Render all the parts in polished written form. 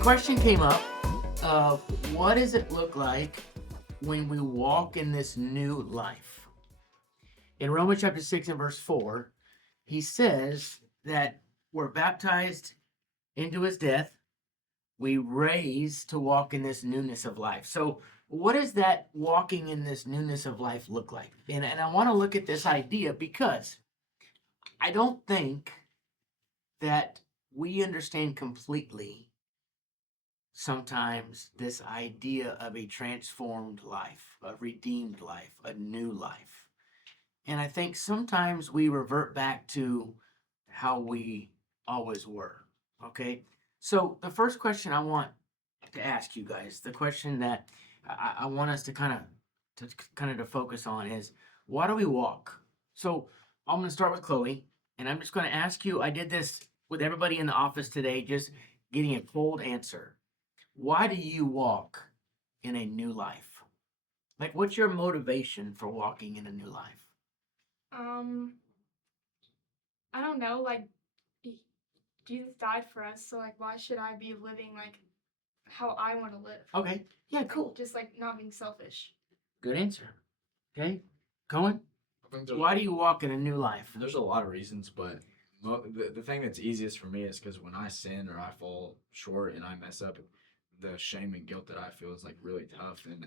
question came up of what does it look like when we walk in this new life? In Romans chapter 6 and verse 4, he says that we're baptized into his death, we raise to walk in this newness of life. So, what does that walking in this newness of life look like? And I want to look at this idea because I don't think that we understand completely sometimes this idea of a transformed life, a redeemed life, a new life. And I think sometimes we revert back to how we always were. Okay. So the first question I want to ask you guys, the question that I want us to kind of focus on is why do we walk? So I'm going to start with Chloe, and I'm just going to ask you. I did this with everybody in the office today, just getting a cold answer. Why do you walk in a new life? Like, what's your motivation for walking in a new life? Um, I don't know. Like, Jesus died for us, so like, why should I be living like how I want to live? Okay. Yeah, cool. Just like not being selfish. Good answer. Okay. Cohen, I think why do you walk in a new life? there's a lot of reasons, but the thing that's easiest for me is because when I sin or I fall short and I mess up, the shame and guilt that I feel is like really tough, and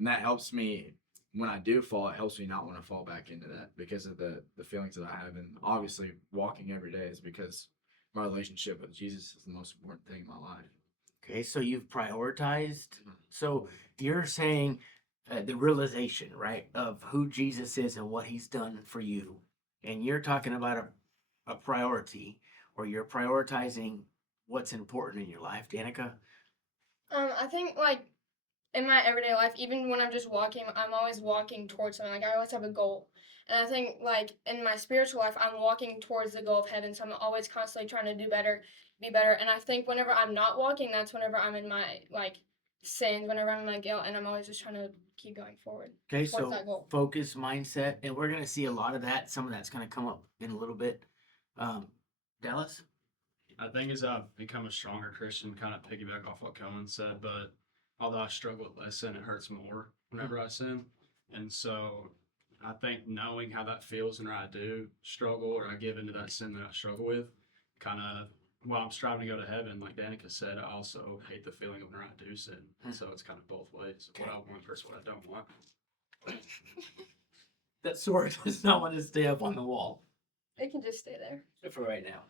that helps me when I do fall. It helps me not want to fall back into that because of the feelings that I have, and obviously walking every day is because my relationship with Jesus is the most important thing in my life. Okay, so you've prioritized. So you're saying the realization, right, of who Jesus is and what he's done for you. And you're talking about a priority, or you're prioritizing what's important in your life. Danica? I think like in my everyday life, even when I'm just walking, I'm always walking towards something. Like I always have a goal. And I think like in my spiritual life, I'm walking towards the goal of heaven. So I'm always constantly trying to do better, be better. And I think whenever I'm not walking, that's whenever I'm in my like sins, whenever I'm in my guilt, and I'm always just trying to keep going forward. Okay, Towards so that goal. focus, mindset, and we're going to see a lot of that. Some of that's going to come up in a little bit. Dallas? I think as I've become a stronger Christian, kind of piggyback off what Cohen said, but although I struggle with less sin, it hurts more whenever I sin. And so I think knowing how that feels whenever I do struggle or I give into that sin that I struggle with, kind of while I'm striving to go to heaven, like Danica said, I also hate the feeling of whenever I do sin. So it's kind of both ways, what I want versus what I don't want. That sword does not want to stay up on the wall. It can just stay there. For right now.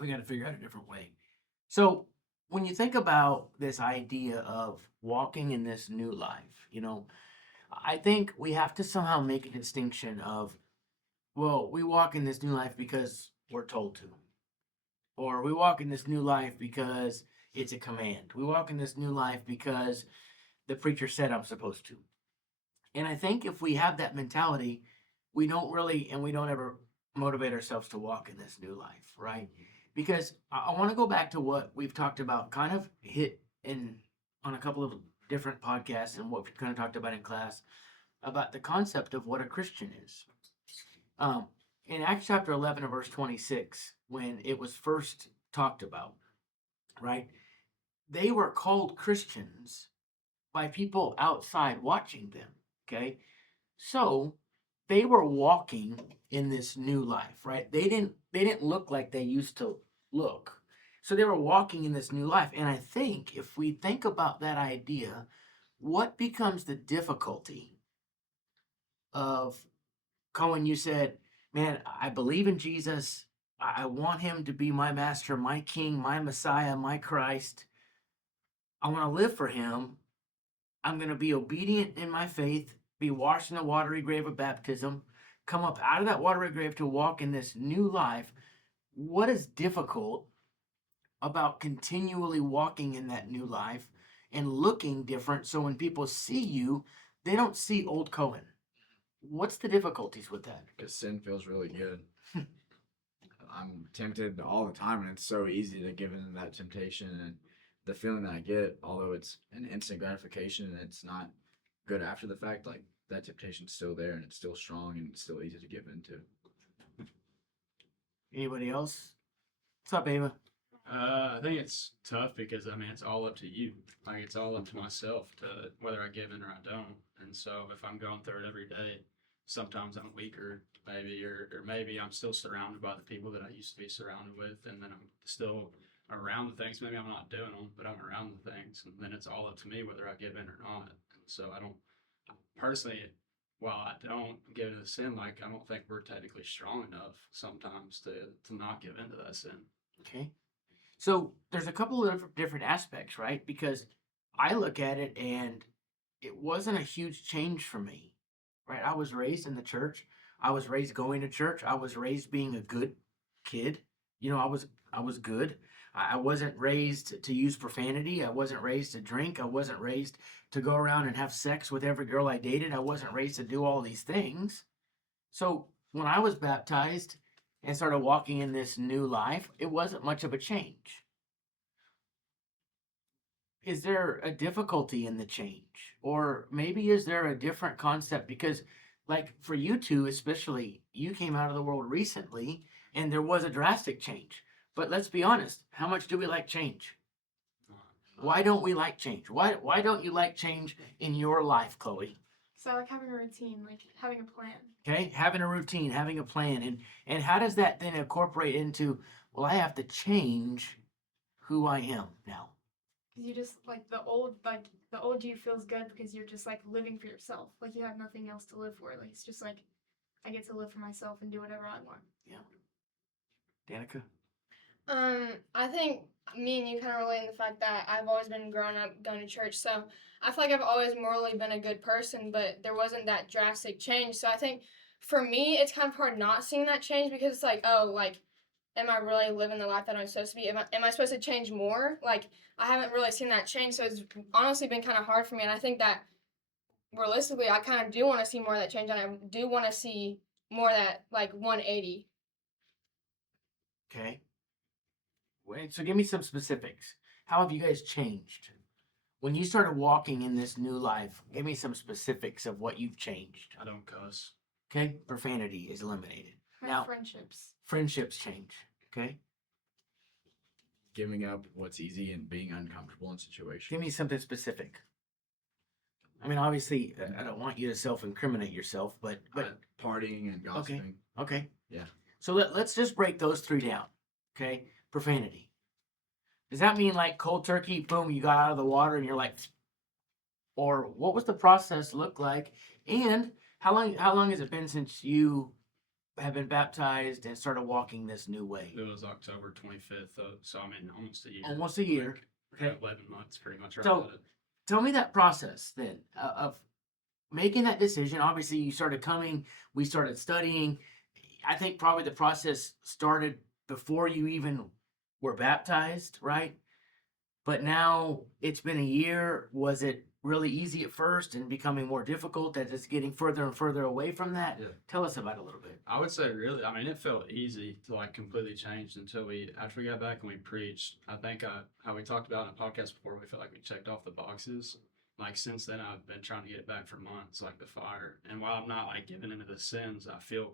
We got to figure out a different way. So when you think about this idea of walking in this new life, I think we have to somehow make a distinction of, well, we walk in this new life because we're told to. Or we walk in this new life because it's a command. We walk in this new life because the preacher said I'm supposed to. And I think if we have that mentality, we don't ever motivate ourselves to walk in this new life, right? Because I want to go back to what we've talked about, kind of hit in on a couple of different podcasts and what we kind of talked about in class about the concept of what a Christian is. In Acts chapter 11 and verse 26, when it was first talked about, right? They were called Christians by people outside watching them, okay? So they were walking in this new life, right? They didn't look like they used to look. So they were walking in this new life. And I think if we think about that idea, what becomes the difficulty of Cohen, you said, man, I believe in Jesus. I want him to be my master, my king, my Messiah, my Christ. I want to live for him. I'm going to be obedient in my faith, be washed in the watery grave of baptism, come up out of that watery grave to walk in this new life. What is difficult about continually walking in that new life and looking different so when people see you, they don't see old Cohen? What's the difficulties with that? Because sin feels really good. I'm tempted all the time, and it's so easy to give in to that temptation. And the feeling that I get, although it's an instant gratification and it's not good after the fact, like that temptation's still there and it's still strong and it's still easy to give into. Anybody else? What's up, Ava? I think it's tough because I mean it's all up to you. Like it's all up to myself to whether I give in or I don't. And so if I'm going through it every day, sometimes I'm weaker, maybe, or maybe I'm still surrounded by the people that I used to be surrounded with, and then I'm still around the things. Maybe I'm not doing them, but I'm around the things, and then it's all up to me whether I give in or not. And so I don't personally. While I don't give into the sin, like I don't think we're technically strong enough sometimes to not give into that sin. Okay. So there's a couple of different aspects, right? Because I look at it and it wasn't a huge change for me, right? I was raised in the church. I was raised going to church. I was raised being a good kid. I was good. I wasn't raised to use profanity. I wasn't raised to drink. I wasn't raised to go around and have sex with every girl I dated. I wasn't raised to do all these things. So when I was baptized and started walking in this new life, it wasn't much of a change. Is there a difficulty in the change? Or maybe is there a different concept? Because, like for you two, especially, you came out of the world recently and there was a drastic change. But let's be honest, how much do we like change? Why don't we like change? Why don't you like change in your life, Chloe? So I like having a routine, like having a plan. Okay, having a routine, having a plan, and how does that then incorporate into, well, I have to change who I am now. Because you just like the old you feels good because you're just like living for yourself. Like you have nothing else to live for. Like it's just like I get to live for myself and do whatever I want. Danica? I think me and you kind of relate in the fact that I've always been growing up going to church, so I feel like I've always morally been a good person, but there wasn't that drastic change. So I think for me, it's kind of hard not seeing that change because it's like, oh, like, am I really living the life that I'm supposed to be? Am I supposed to change more? Like, I haven't really seen that change, so it's honestly been kind of hard for me. And I think that realistically, I kind of do want to see more of that change, and I do want to see more of that, like, 180. Okay. Wait, so give me some specifics. How have you guys changed? When you started walking in this new life, give me some specifics of what you've changed. I don't cuss. Okay? Profanity is eliminated. My Now, friendships. friendships change. Okay? Giving up what's easy and being uncomfortable in situations. Give me something specific. I mean, obviously, I don't want you to self-incriminate yourself, but Partying and gossiping. okay. Yeah. So let's just break those three down. Okay? Profanity. Does that mean like cold turkey, boom, you got out of the water and you're like, or what was the process look like? And how long has it been since you have been baptized and started walking this new way? It was October 25th, so I mean almost a year. Almost a year. Like, Okay. 11 months, pretty much. Right So- at it. Tell me that process then of making that decision. Obviously, you started coming, we started studying. I think probably the process started before you even were baptized, right? But now it's been a year. Was it really easy at first and becoming more difficult as it's getting further and further away from that? Yeah. Tell us about it a little bit. I would say really, I mean, it felt easy to like completely change until after we got back and we preached. I think how we talked about in a podcast before, we felt like we checked off the boxes. Like since then, I've been trying to get it back for months, like the fire. And while I'm not like giving into the sins, I feel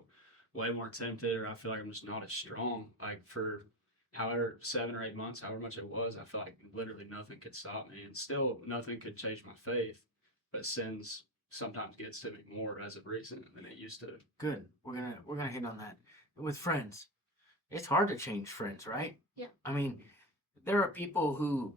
way more tempted, or I feel like I'm just not as strong. Like for however 7 or 8 months, however much it was, I felt like literally nothing could stop me, and still nothing could change my faith. But sins sometimes gets to me more as of recent than it used to. Good. We're gonna hit on that. With friends, it's hard to change friends, right? Yeah. I mean, there are people who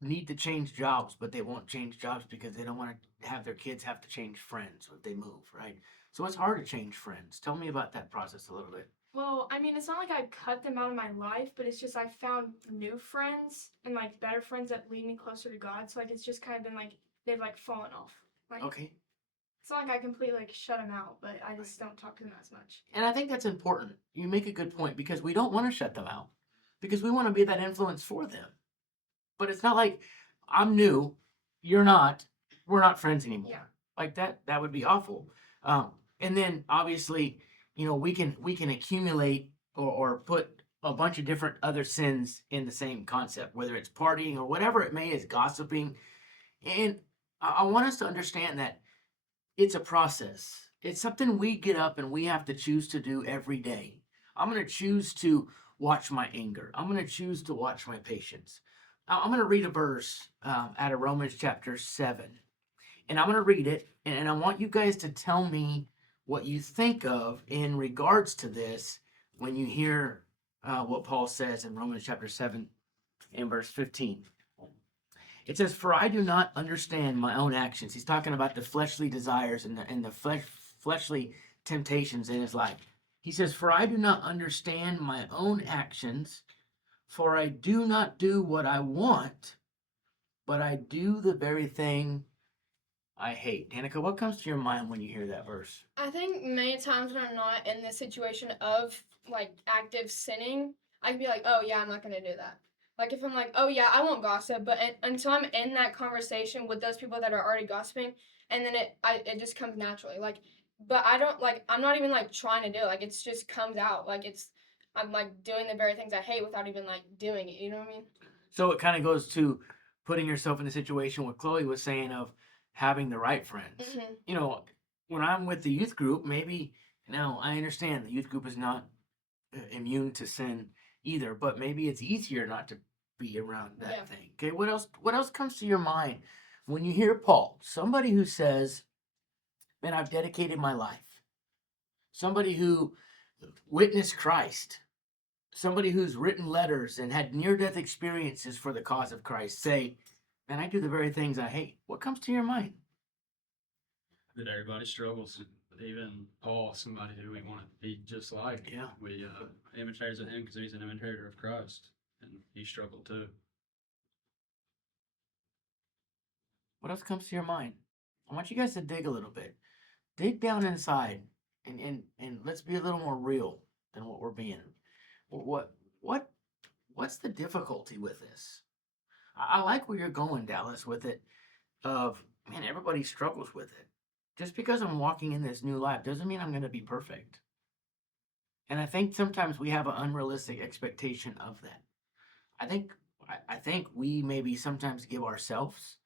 need to change jobs, but they won't change jobs because they don't want to have their kids have to change friends if they move, right? So it's hard to change friends. Tell me about that process a little bit. Well, I mean, it's not like I cut them out of my life, but it's just I found new friends and like better friends that lead me closer to God. So like it's just kind of been like they've like fallen off. Like Okay. it's not like I completely like shut them out, but I just don't talk to them as much. And I think that's important. You make a good point because we don't want to shut them out because we want to be that influence for them. But it's not like I'm new, you're not, we're not friends anymore. Yeah. Like that would be awful. And then obviously, we can accumulate or put a bunch of different other sins in the same concept, whether it's partying or whatever it may is, gossiping. And I want us to understand that it's a process. It's something we get up and we have to choose to do every day. I'm going to choose to watch my anger. I'm going to choose to watch my patience. I'm going to read a verse out of Romans chapter 7. And I'm going to read it. And I want you guys to tell me what you think of in regards to this when you hear what Paul says in Romans chapter 7 and verse 15. It says, "For I do not understand my own actions." He's talking about the fleshly desires and the fleshly temptations in his life. He says, "For I do not understand my own actions, for I do not do what I want, but I do the very thing I hate." Danica, what comes to your mind when you hear that verse? I think many times when I'm not in the situation of like active sinning, I can be like, oh yeah, I'm not gonna do that. Like if I'm like, oh yeah, I won't gossip, but until I'm in that conversation with those people that are already gossiping, and then it just comes naturally. Like, but I don't like I'm not even like trying to do it. Like it's just comes out. Like I'm like doing the very things I hate without even like doing it. You know what I mean? So it kind of goes to putting yourself in a situation what Chloe was saying of having the right friends. Mhm. You know, when I'm with the youth group, maybe now I understand the youth group is not immune to sin either, but maybe it's easier not to be around that Yeah. thing. Okay, what else? What else comes to your mind when you hear Paul, somebody who says, "Man, I've dedicated my life," somebody who witnessed Christ, somebody who's written letters and had near-death experiences for the cause of Christ, say, "Man, I do the very things I hate." What comes to your mind? That everybody struggles. Even Paul, somebody who we want to be just like. Yeah. We imitators of him because he's an imitator of Christ, and he struggled too. What else comes to your mind? I want you guys to dig a little bit. Dig down inside and let's be a little more real than what we're being. What what what's the difficulty with this? I like where you're going, Dallas, with it of man, everybody struggles with it. Just because I'm walking in this new life doesn't mean I'm gonna be perfect. And I think sometimes we have an unrealistic expectation of that. I think I think we maybe sometimes give ourselves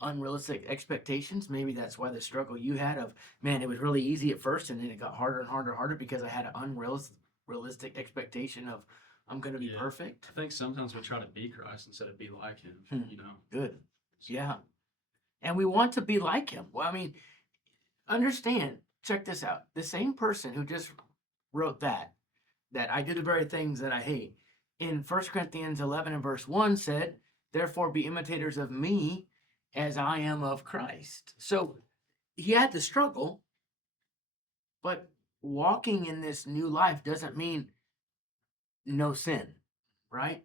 unrealistic expectations. Maybe that's why the struggle you had of man, it was really easy at first, and then it got harder and harder and harder because I had an unrealistic expectation of I'm going to be Yeah. perfect. I think sometimes we try to be Christ instead of be like him. Hmm. You know. Good, yeah, and we want to be like him. Well, I mean, understand. Check this out. The same person who just wrote that I do the very things that I hate in 1 Corinthians 11 and verse 1 said, "Therefore be imitators of me as I am of Christ." So he had to struggle, but walking in this new life doesn't mean no sin, right?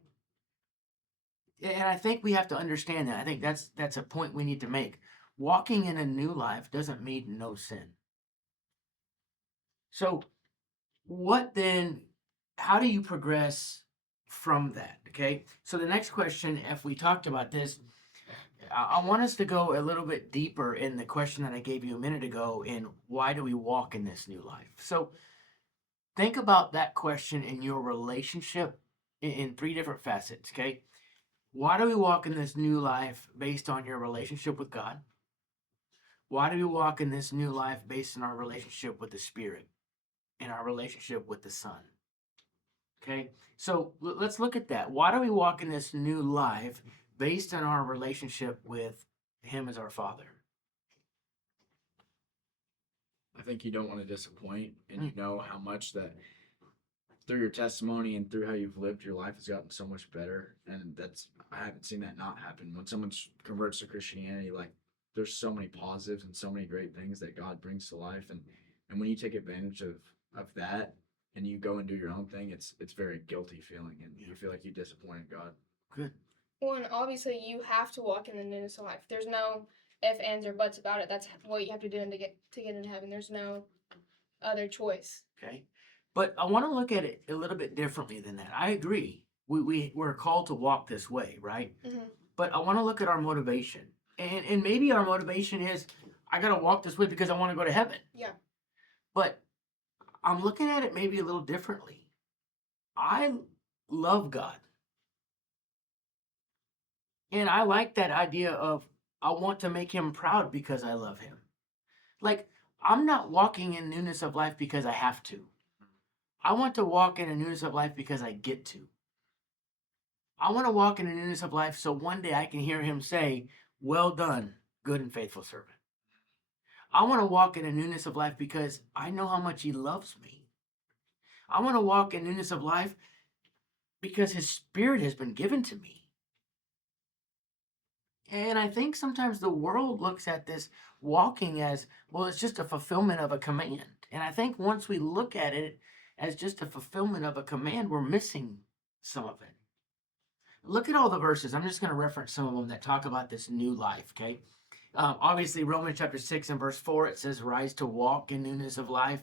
And I think we have to understand that. I think that's a point we need to make. Walking in a new life doesn't mean no sin. So what then, how do you progress from that? Okay. So the next question, if we talked about this, I want us to go a little bit deeper in the question that I gave you a minute ago in why do we walk in this new life? So think about that question in your relationship in three different facets, okay? Why do we walk in this new life based on your relationship with God? Why do we walk in this new life based on our relationship with the Spirit and our relationship with the Son? Okay, so let's look at that. Why do we walk in this new life based on our relationship with Him as our Father? I think you don't want to disappoint, and you know how much that through your testimony and through how you've lived, your life has gotten so much better. And I haven't seen that not happen. When someone converts to Christianity, like there's so many positives and so many great things that God brings to life. And when you take advantage of that and you go and do your own thing, it's very guilty feeling, and you feel like you disappointed God. Good. Well, and obviously you have to walk in the newness of life. There's no if, ands, or buts about it. That's what you have to do to get into heaven. There's no other choice. Okay, but I want to look at it a little bit differently than that. I agree. We're called to walk this way, right? Mm-hmm. But I want to look at our motivation, and maybe our motivation is I got to walk this way because I want to go to heaven. Yeah. But I'm looking at it maybe a little differently. I love God. And I like that idea of I want to make him proud because I love him. Like, I'm not walking in newness of life because I have to. I want to walk in a newness of life because I get to. I want to walk in a newness of life so one day I can hear him say, "Well done, good and faithful servant." I want to walk in a newness of life because I know how much he loves me. I want to walk in newness of life because his spirit has been given to me. And I think sometimes the world looks at this walking as, well, it's just a fulfillment of a command. And I think once we look at it as just a fulfillment of a command, we're missing some of it. Look at all the verses. I'm just going to reference some of them that talk about this new life, okay? Obviously, Romans chapter 6 and verse 4, it says, rise to walk in newness of life.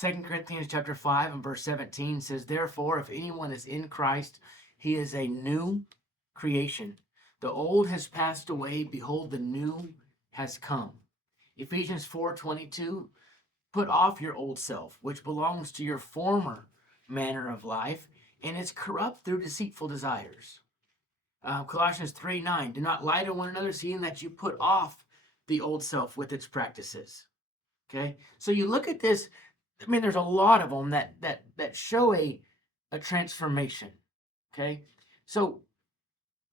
2 Corinthians chapter 5 and verse 17 says, therefore, if anyone is in Christ, he is a new creation. The old has passed away. Behold, the new has come. Ephesians 4:22, put off your old self, which belongs to your former manner of life, and is corrupt through deceitful desires. Colossians 3:9, do not lie to one another, seeing that you put off the old self with its practices. Okay, so you look at this. I mean, there's a lot of them that show a transformation. Okay, so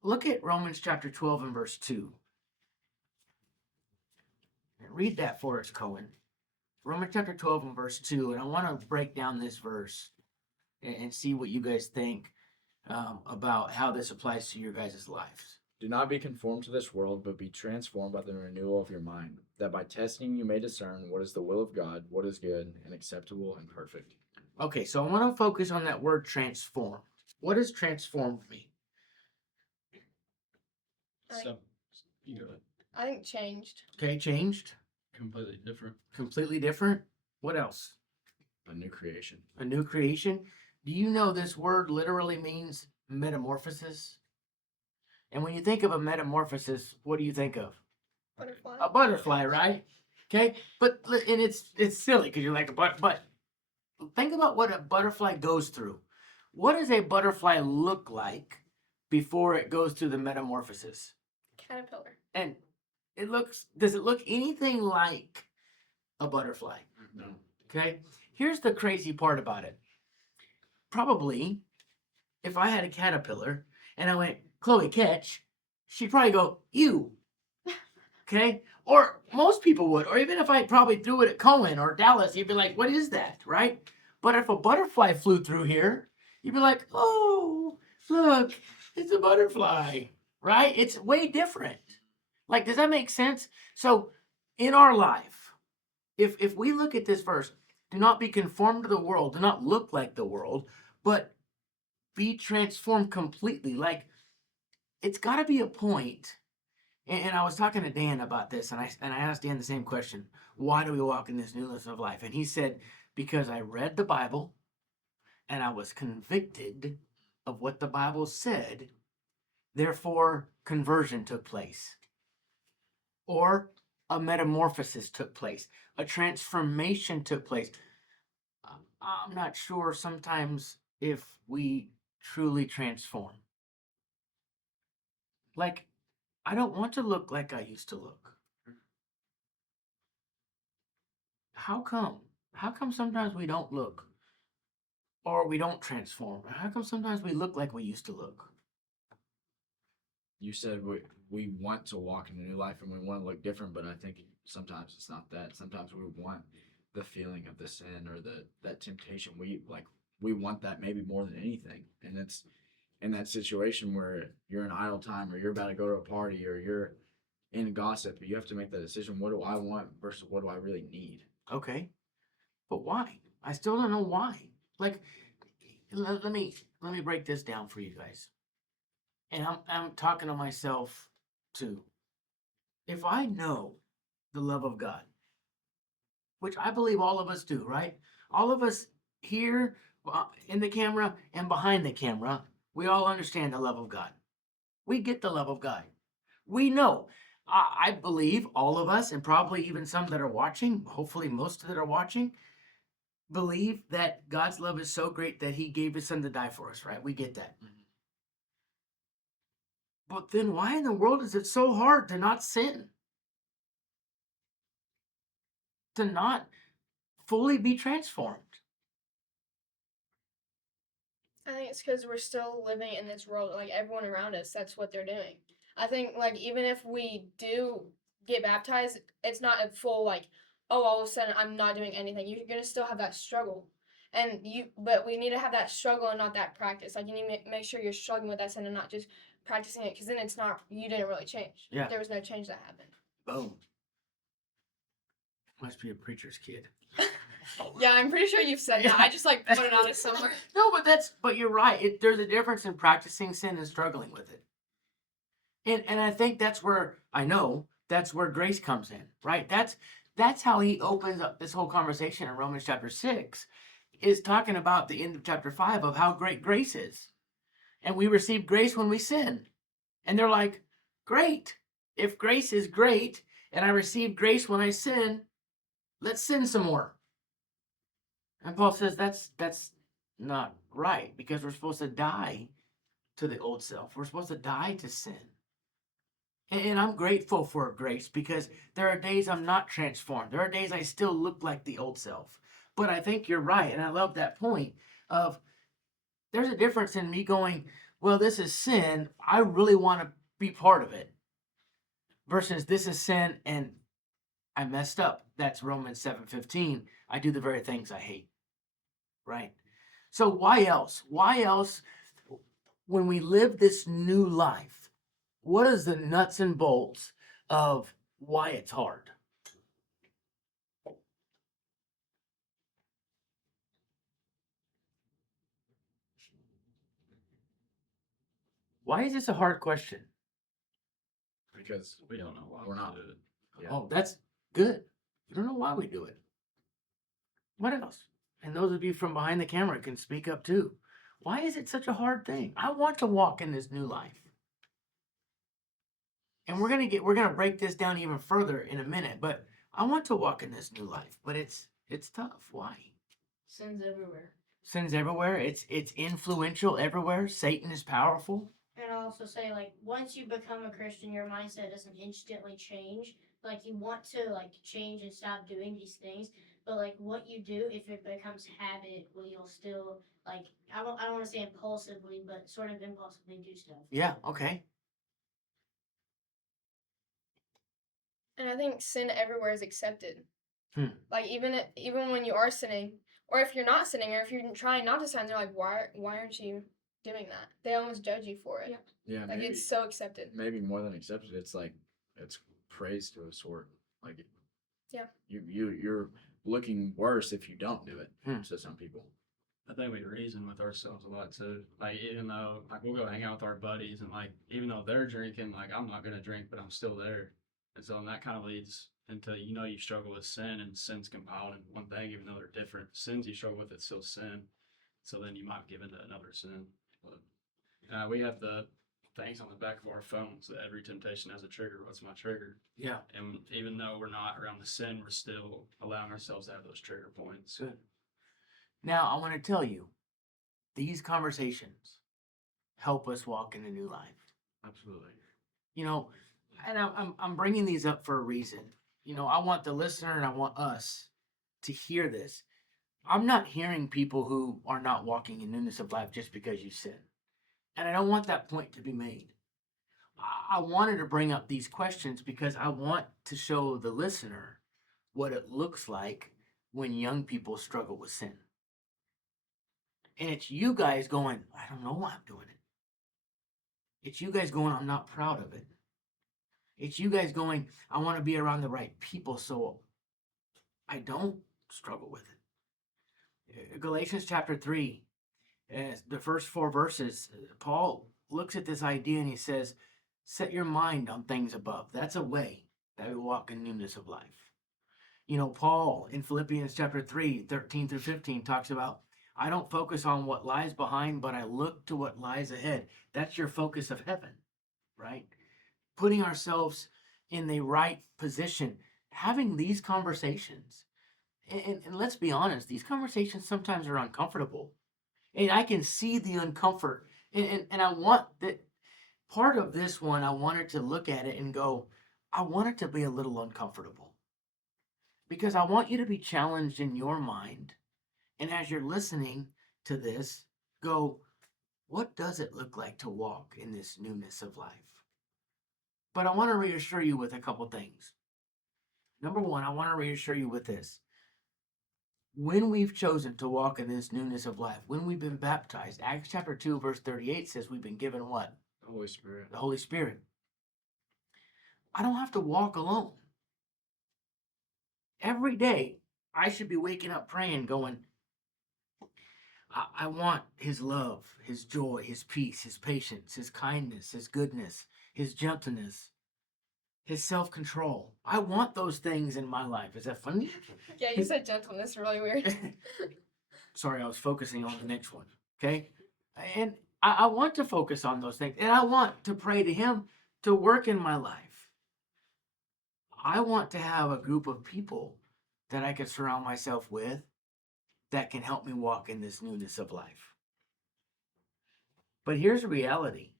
look at Romans chapter 12 and verse 2. Read that for us, Cohen. Romans chapter 12 and verse 2, and I want to break down this verse and see what you guys think about how this applies to your guys' lives. Do not be conformed to this world, but be transformed by the renewal of your mind, that by testing you may discern what is the will of God, what is good and acceptable and perfect. Okay, so I want to focus on that word transform. What does transformed mean? So, you go ahead. I think changed. Okay, changed, Completely different. completely different. What else? A new creation. A new creation. Do you know this word literally means metamorphosis? And when you think of a metamorphosis, what do you think of? Butterfly. A butterfly, right? Okay, but and it's silly because you're like but think about what a butterfly goes through. What does a butterfly look like before it goes through the metamorphosis? Caterpillar. And does it look anything like a butterfly? No. Okay, here's the crazy part about it. Probably, if I had a caterpillar and I went, Chloe, catch, she'd probably go, ew. Okay? Or most people would. Or even if I probably threw it at Cohen or Dallas, you'd be like, what is that? Right? But if a butterfly flew through here, you'd be like, oh, look, it's a butterfly. Right? It's way different. Like, does that make sense? So, in our life, if we look at this verse, do not be conformed to the world, do not look like the world, but be transformed completely. Like, it's got to be a point. And I was talking to Dan about this, and I asked Dan the same question: why do we walk in this newness of life? And he said, because I read the Bible, and I was convicted of what the Bible said. Therefore, conversion took place, or a metamorphosis took place, a transformation took place. I'm not sure sometimes if we truly transform. Like, I don't want to look like I used to look. How come? How come sometimes we don't look or we don't transform? How come sometimes we look like we used to look? You said we want to walk in a new life and we want to look different, but I think sometimes it's not that. Sometimes we want the feeling of the sin or that temptation. We want that maybe more than anything. And it's in that situation where you're in idle time or you're about to go to a party or you're in gossip, you have to make that decision. What do I want versus what do I really need? Okay. But why? I still don't know why. Like, let me break this down for you guys. And I'm talking to myself too. If I know the love of God, which I believe all of us do, right? All of us here in the camera and behind the camera, we all understand the love of God. We get the love of God. We know. I believe all of us, and probably even some that are watching, hopefully most that are watching, believe that God's love is so great that he gave his son to die for us, right? We get that. But then why in the world is it so hard to not sin? To not fully be transformed? I think it's because we're still living in this world. Like everyone around us, that's what they're doing. I think like even if we do get baptized, it's not a full like, oh, all of a sudden I'm not doing anything. You're gonna still have that struggle, but we need to have that struggle and not that practice. Like you need to make sure you're struggling with that sin and not just practicing it, because then it's not, you didn't really change. Yeah. There was no change that happened. Boom. Must be a preacher's kid. Yeah, I'm pretty sure you've said that. I just like put it out of somewhere. No, but you're right. There's a difference in practicing sin and struggling with it. And I think that's where grace comes in, right? That's how he opens up this whole conversation in Romans chapter 6, is talking about the end of chapter 5 of how great grace is. And we receive grace when we sin. And they're like, great. If grace is great and I receive grace when I sin, let's sin some more. And Paul says that's not right, because we're supposed to die to the old self. We're supposed to die to sin. And I'm grateful for grace, because there are days I'm not transformed. There are days I still look like the old self. But I think you're right. And I love that point of there's a difference in me going, well, this is sin. I really want to be part of it. Versus this is sin and I messed up. That's Romans 7:15. I do the very things I hate. Right? So why else? Why else, when we live this new life, what is the nuts and bolts of why it's hard? Why is this a hard question? Because We don't know why We're we not. do it. Yeah. Oh, that's good. You don't know why we do it. What else? And those of you from behind the camera can speak up too. Why is it such a hard thing? I want to walk in this new life. And we're gonna break this down even further in a minute, but I want to walk in this new life, but it's tough. Why? Sin's everywhere. Sin's everywhere. It's influential everywhere. Satan is powerful. And I'll also say, like, once you become a Christian, your mindset doesn't instantly change. Like, you want to, like, change and stop doing these things. But, like, what you do, if it becomes habit, well, you'll still, like, I don't want to say impulsively, but sort of impulsively do stuff. Yeah, okay. And I think sin everywhere is accepted. Hmm. Like even when you are sinning, or if you're not sinning, or if you're trying not to sin, they're like, why aren't you doing that? They almost judge you for it. Yeah. Yeah, Like maybe it's so accepted. maybe more than accepted. It's like it's praise to a sort. Like Yeah. you're looking worse if you don't do it. To some people. I think we reason with ourselves a lot too. Like even though like we'll go hang out with our buddies and like even though they're drinking, like I'm not gonna drink, but I'm still there. And so that kind of leads into you struggle with sin, and sin's compiled in one thing, even though they're different. Sins you struggle with, it's still sin. So then you might give into another sin. But we have the things on the back of our phones that every temptation has a trigger. What's my trigger? Yeah. And even though we're not around the sin, we're still allowing ourselves to have those trigger points. Good. Now I want to tell you, these conversations help us walk in a new life. Absolutely. And I'm bringing these up for a reason. I want the listener and I want us to hear this. I'm not hearing people who are not walking in newness of life just because you sin. And I don't want that point to be made. I wanted to bring up these questions because I want to show the listener what it looks like when young people struggle with sin. And it's you guys going, I don't know why I'm doing it. It's you guys going, I'm not proud of it. It's you guys going, I want to be around the right people so I don't struggle with it. Galatians chapter 3, the first 4 verses, Paul looks at this idea and he says, set your mind on things above. That's a way that we walk in newness of life. Paul in Philippians chapter 3, 13 through 15 talks about, I don't focus on what lies behind, but I look to what lies ahead. That's your focus of heaven, right? Putting ourselves in the right position, having these conversations. And let's be honest, these conversations sometimes are uncomfortable. And I can see the uncomfort. And I want that part of this one, I wanted to look at it and go, I want it to be a little uncomfortable. Because I want you to be challenged in your mind. And as you're listening to this, go, what does it look like to walk in this newness of life? But I want to reassure you with a couple things. Number one, I want to reassure you with this. When we've chosen to walk in this newness of life, when we've been baptized, Acts chapter 2, verse 38 says we've been given what? The Holy Spirit. The Holy Spirit. I don't have to walk alone. Every day, I should be waking up praying, going, I want his love, his joy, his peace, his patience, his kindness, his goodness, his gentleness, his self-control. I want those things in my life. Is that funny? Yeah, you said gentleness really weird. Sorry, I was focusing on the next one. Okay. And I want to focus on those things. And I want to pray to him to work in my life. I want to have a group of people that I can surround myself with that can help me walk in this newness of life. But here's the reality.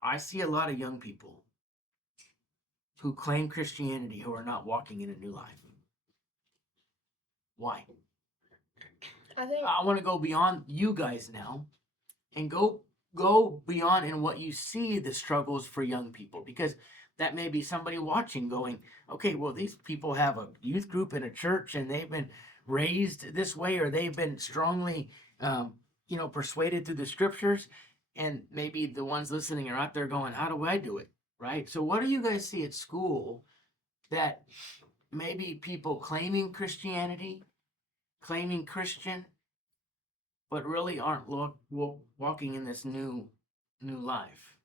I see a lot of young people who claim Christianity who are not walking in a new life. Why? I think I want to go beyond you guys now and go beyond in what you see the struggles for young people, because that may be somebody watching going, okay, well, these people have a youth group in a church and they've been raised this way, or they've been strongly persuaded through the scriptures, and maybe the ones listening are out there going, how do I do it? Right? So what do you guys see at school that maybe people claiming Christianity, claiming Christian, but really aren't walking in this new life?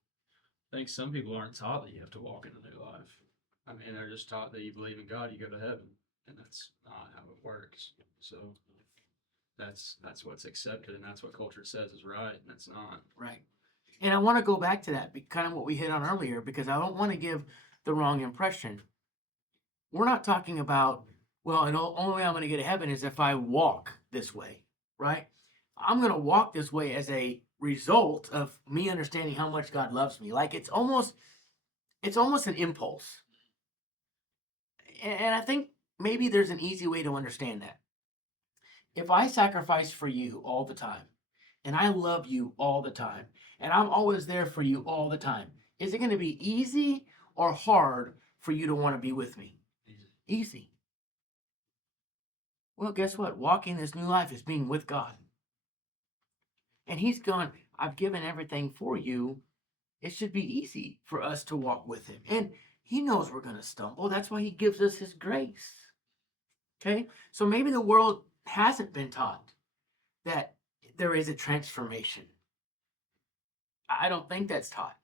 I think some people aren't taught that you have to walk in a new life. I mean, they're just taught that you believe in God, you go to heaven, and that's not how it works. So that's what's accepted, and that's what culture says is right, and it's not. Right. And I want to go back to that, kind of what we hit on earlier, because I don't want to give the wrong impression. We're not talking about, well, the only way I'm going to get to heaven is if I walk this way, right? I'm going to walk this way as a result of me understanding how much God loves me. Like it's almost an impulse. And I think maybe there's an easy way to understand that. If I sacrifice for you all the time, and I love you all the time, and I'm always there for you all the time, is it going to be easy or hard for you to want to be with me? Easy. Well, guess what? Walking this new life is being with God. And he's gone, I've given everything for you. It should be easy for us to walk with him. And he knows we're going to stumble. That's why he gives us his grace. Okay? So maybe the world hasn't been taught that there is a transformation. I don't think that's taught.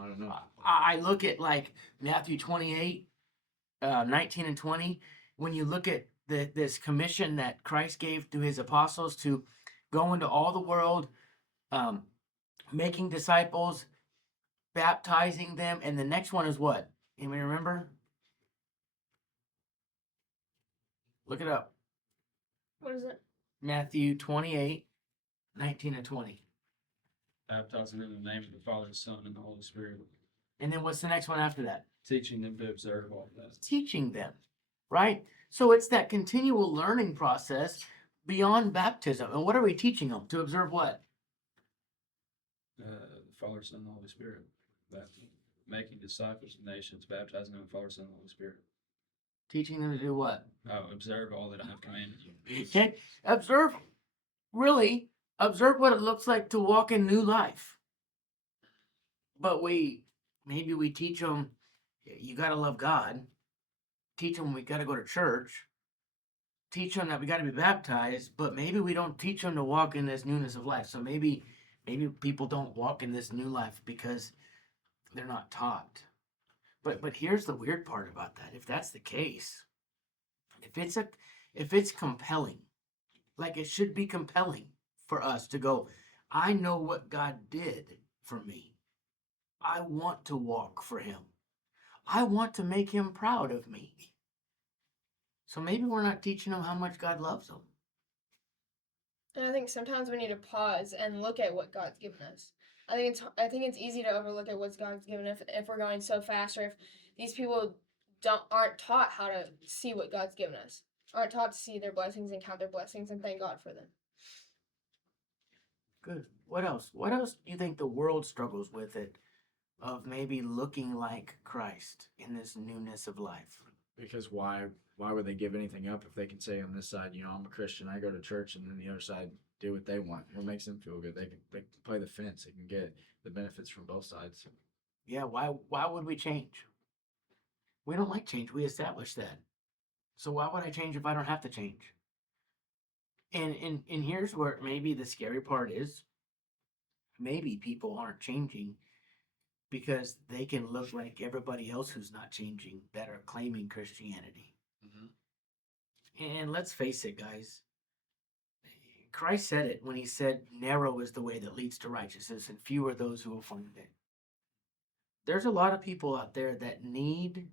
I don't know. I look at like Matthew 28, 19 and 20. When you look at this commission that Christ gave to his apostles to go into all the world, making disciples, baptizing them, and the next one is what? Anybody remember? Look it up. what is it? Matthew 28, 19 and 20. Baptizing in the name of the Father, the Son, and the Holy Spirit, And then what's the next one after that? teaching them to observe all that. Teaching them, right? So it's that continual learning process beyond baptism. And what are we teaching them? To observe what? The Father, Son, and the Holy Spirit. Making disciples of nations, baptizing them in the Father, Son, and the Holy Spirit. Teaching them to do what? Observe all that I have commanded you. Okay? Observe what it looks like to walk in new life. But maybe we teach them, you got to love God. Teach them we got to go to church. Teach them that we got to be baptized, but maybe we don't teach them to walk in this newness of life. So maybe people don't walk in this new life because they're not taught. But here's the weird part about that. If that's the case, if it's compelling, like it should be compelling for us to go, I know what God did for me. I want to walk for him. I want to make him proud of me. So maybe we're not teaching them how much God loves them. And I think sometimes we need to pause and look at what God's given us. I think it's easy to overlook at what God's given if we're going so fast, or if these people aren't taught how to see what God's given us, aren't taught to see their blessings and count their blessings and thank God for them. Good. What else? What else do you think the world struggles with it of maybe looking like Christ in this newness of life? Because why would they give anything up if they can say on this side, you know, I'm a Christian, I go to church, and then the other side do what they want? What makes them feel good? They can play the fence. They can get the benefits from both sides. Yeah, why would we change? We don't like change. We established that. So why would I change if I don't have to change? And here's where maybe the scary part is. Maybe people aren't changing because they can look like everybody else who's not changing that are claiming Christianity. And let's face it, guys. Christ said it when he said, narrow is the way that leads to righteousness, and few are those who will find it. There's a lot of people out there that need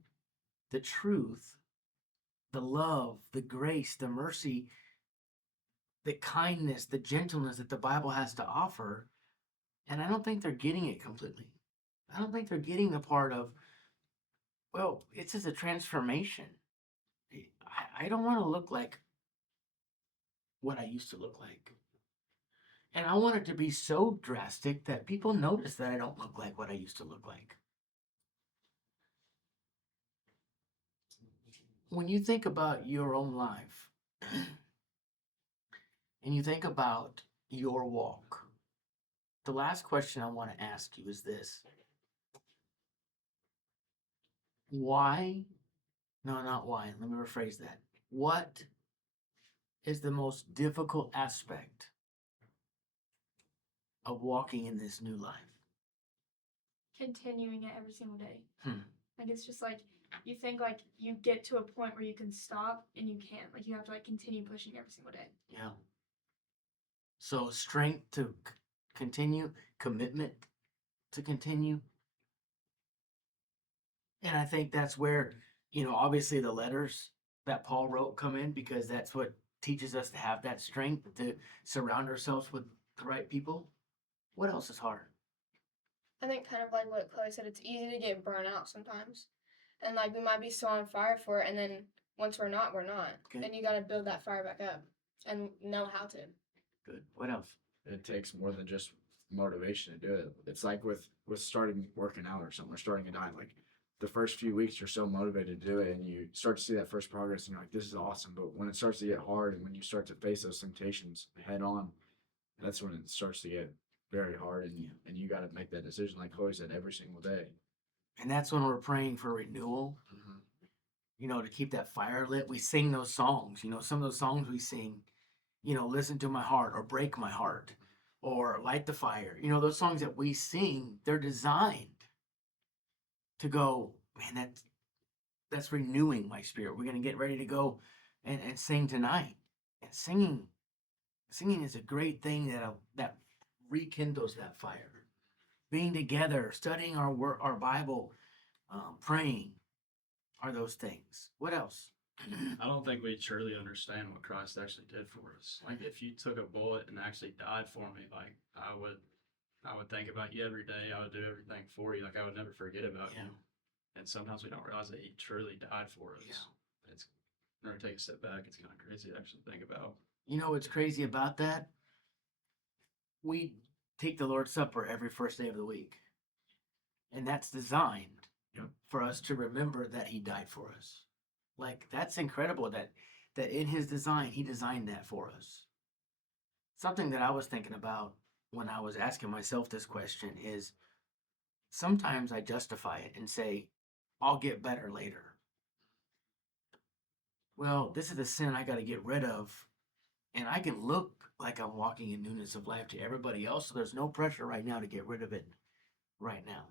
the truth, the love, the grace, the mercy, the kindness, the gentleness that the Bible has to offer. And I don't think they're getting it completely. I don't think they're getting the part of, well, it's just a transformation. I don't want to look like what I used to look like. And I want it to be so drastic that people notice that I don't look like what I used to look like. When you think about your own life and you think about your walk, the last question I want to ask you is this. Why? No, not why. Let me rephrase that. What is the most difficult aspect of walking in this new life? Continuing it every single day. Hmm. Like it's just like you think like you get to a point where you can stop and you can't. Like you have to like continue pushing every single day. Yeah. So strength to continue, commitment to continue. And I think that's where, obviously the letters that Paul wrote come in because that's what teaches us to have that strength to surround ourselves with the right people. What else is hard? I think kind of like what Chloe said, it's easy to get burnt out sometimes. And like we might be so on fire for it, and then once we're not, we're not. Okay. And you got to build that fire back up and know how to. Good. What else? It takes more than just motivation to do it. It's like with starting working out or something, or starting a diet. Like the first few weeks, you're so motivated to do it, and you start to see that first progress, and you're like, "This is awesome." But when it starts to get hard, and when you start to face those temptations head on, that's when it starts to get very hard, and you got to make that decision, like Chloe said, every single day. And that's when we're praying for renewal, to keep that fire lit. We sing those songs, some of those songs we sing, listen to my heart or break my heart or light the fire. Those songs that we sing, they're designed to go, man, that's renewing my spirit. We're going to get ready to go and sing tonight. And singing is a great thing that rekindles that fire. Being together, studying our Bible, praying are those things. What else? I don't think we truly understand what Christ actually did for us. Like if you took a bullet and actually died for me, like I would think about you every day. I would do everything for you. Like I would never forget about you. And sometimes we don't realize that he truly died for us. Yeah. It's when we take a step back, it's kind of crazy to actually think about. You know what's crazy about that? We take the Lord's Supper every first day of the week. And that's designed for us to remember that he died for us. Like that's incredible that in his design, he designed that for us. Something that I was thinking about when I was asking myself this question is sometimes I justify it and say, I'll get better later. Well, this is a sin I got to get rid of. And I can look like I'm walking in newness of life to everybody else. So there's no pressure right now to get rid of it right now.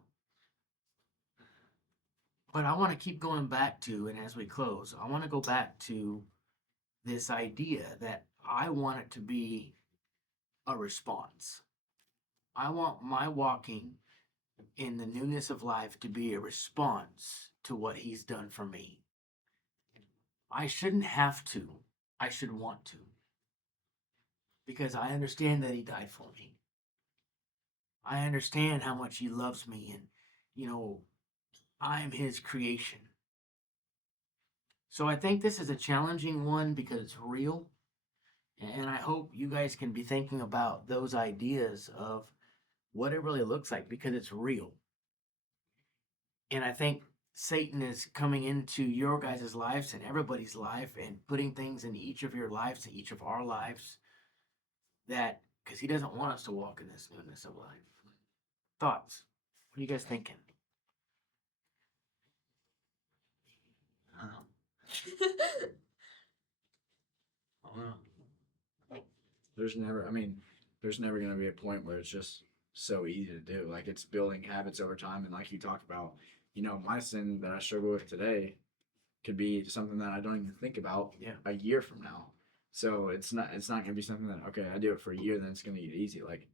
But I want to keep going back to, and as we close, I want to go back to this idea that I want it to be a response. I want my walking in the newness of life to be a response to what he's done for me. I shouldn't have to. I should want to. Because I understand that he died for me. I understand how much he loves me and, I'm his creation. So I think this is a challenging one because it's real. And I hope you guys can be thinking about those ideas of what it really looks like because it's real. And I think Satan is coming into your guys' lives and everybody's life and putting things in each of your lives, in each of our lives, that because he doesn't want us to walk in this newness of life. Thoughts? What are you guys thinking? I don't know. I don't know. There's never going to be a point where it's just so easy to do. Like, it's building habits over time. And like you talked about, my sin that I struggle with today could be something that I don't even think about a year from now. So it's not going to be something that, okay, I do it for a year, then it's going to get easy. Like,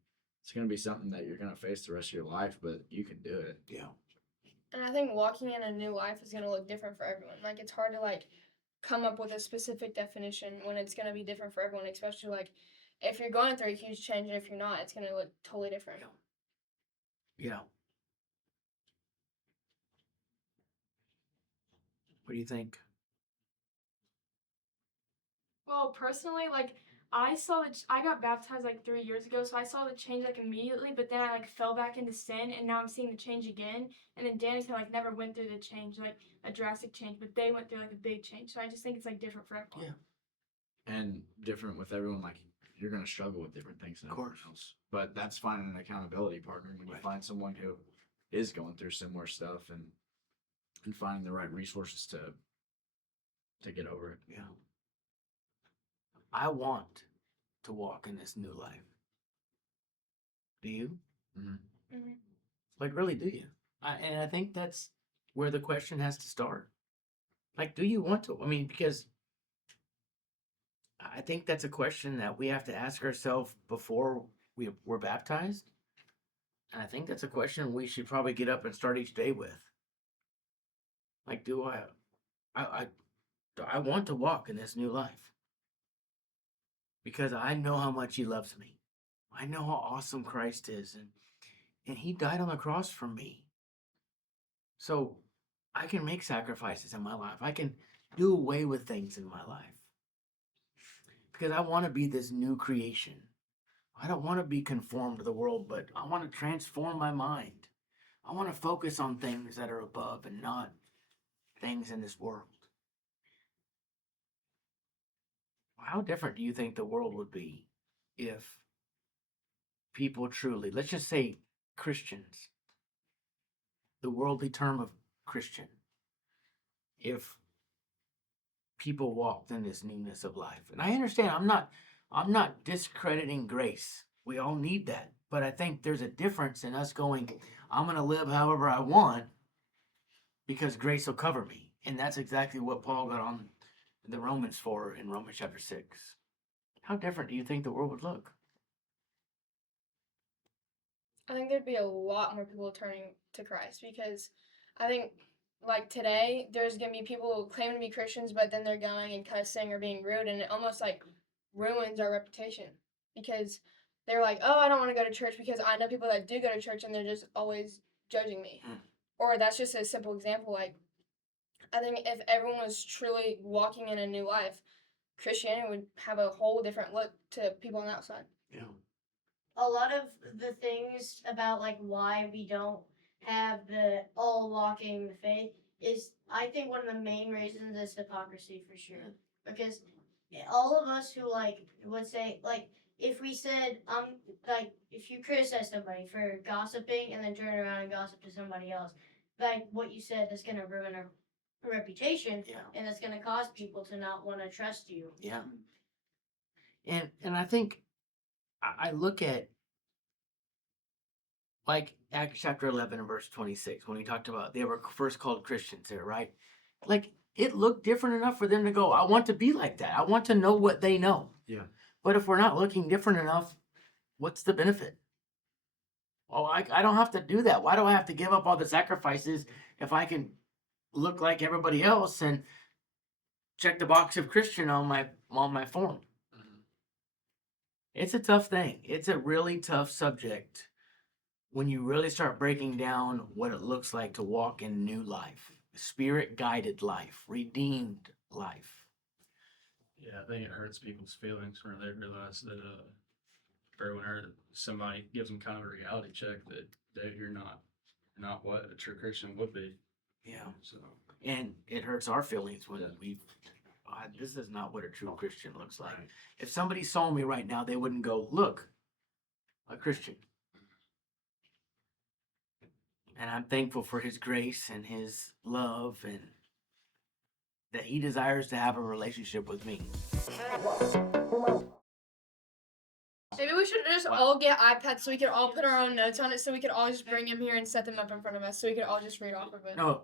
it's going to be something that you're going to face the rest of your life, but you can do it. Yeah. And I think walking in a new life is gonna look different for everyone. Like it's hard to like come up with a specific definition when it's gonna be different for everyone, especially like if you're going through a huge change and if you're not, it's gonna look totally different. Yeah. What do you think? Well, personally, like I got baptized like 3 years ago, so I saw the change like immediately. But then I like fell back into sin, and now I'm seeing the change again. And then Danny kind of like never went through the change, like a drastic change, but they went through like a big change. So I just think it's like different for everyone. Yeah. And different with everyone. Like, you're going to struggle with different things than everyone else. But that's finding an accountability partner when you find someone who is going through similar stuff and finding the right resources to get over it. Yeah. I want to walk in this new life. Do you? Mm-hmm. Mm-hmm. Like, really, do you? And I think that's where the question has to start. Like, do you want to? I mean, because I think that's a question that we have to ask ourselves before we're baptized. And I think that's a question we should probably get up and start each day with. Like, do I want to walk in this new life? Because I know how much he loves me. I know how awesome Christ is, and he died on the cross for me. So I can make sacrifices in my life. I can do away with things in my life. Because I want to be this new creation. I don't want to be conformed to the world, but I want to transform my mind. I want to focus on things that are above and not things in this world. How different do you think the world would be if people truly, let's just say Christians, the worldly term of Christian, if people walked in this newness of life? And I understand I'm not discrediting grace. We all need that. But I think there's a difference in us going, I'm going to live however I want because grace will cover me. And that's exactly what Paul got on the Romans for in Romans chapter 6. How different do you think the world would look? I think there'd be a lot more people turning to Christ because I think like today there's gonna be people claiming to be Christians but then they're going and cussing or being rude and it almost like ruins our reputation because they're like, oh, I don't want to go to church because I know people that do go to church and they're just always judging me. Or that's just a simple example. Like I think if everyone was truly walking in a new life, Christianity would have a whole different look to people on the outside. Yeah. A lot of the things about like why we don't have the all walking the faith is I think one of the main reasons is hypocrisy for sure. Because all of us who like would say like if we said like if you criticize somebody for gossiping and then turn around and gossip to somebody else, like what you said is gonna ruin our reputation and it's gonna cause people to not want to trust you. Yeah. And I think I look at like Acts chapter 11 and verse 26 when he talked about they were first called Christians there, right? Like it looked different enough for them to go, I want to be like that. I want to know what they know. Yeah. But if we're not looking different enough, what's the benefit? Oh, I don't have to do that. Why do I have to give up all the sacrifices if I can look like everybody else and check the box of Christian on my form? It's a tough thing. It's a really tough subject when you really start breaking down what it looks like to walk in new life, spirit guided life, redeemed life. Yeah, I think it hurts people's feelings when they realize that, or when somebody gives them kind of a reality check that you're not what a true Christian would be. Yeah. So And it hurts our feelings when Yeah. this is not what a true Christian looks like. Right. If somebody saw me right now, they wouldn't go, look, a Christian. And I'm thankful for his grace and his love and that he desires to have a relationship with me. Maybe we should just all get iPads so we could all put our own notes on it so we could all just bring them here and set them up in front of us so we could all just read off of it. No,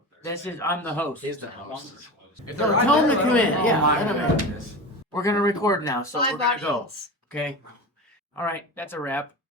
I'm the host. He's the host. If No, they're right tell him there, to come let in. them- Yeah, Oh my let him in. goodness. We're going to record now, so Live we're going to go. audience. Okay? All right, that's a wrap.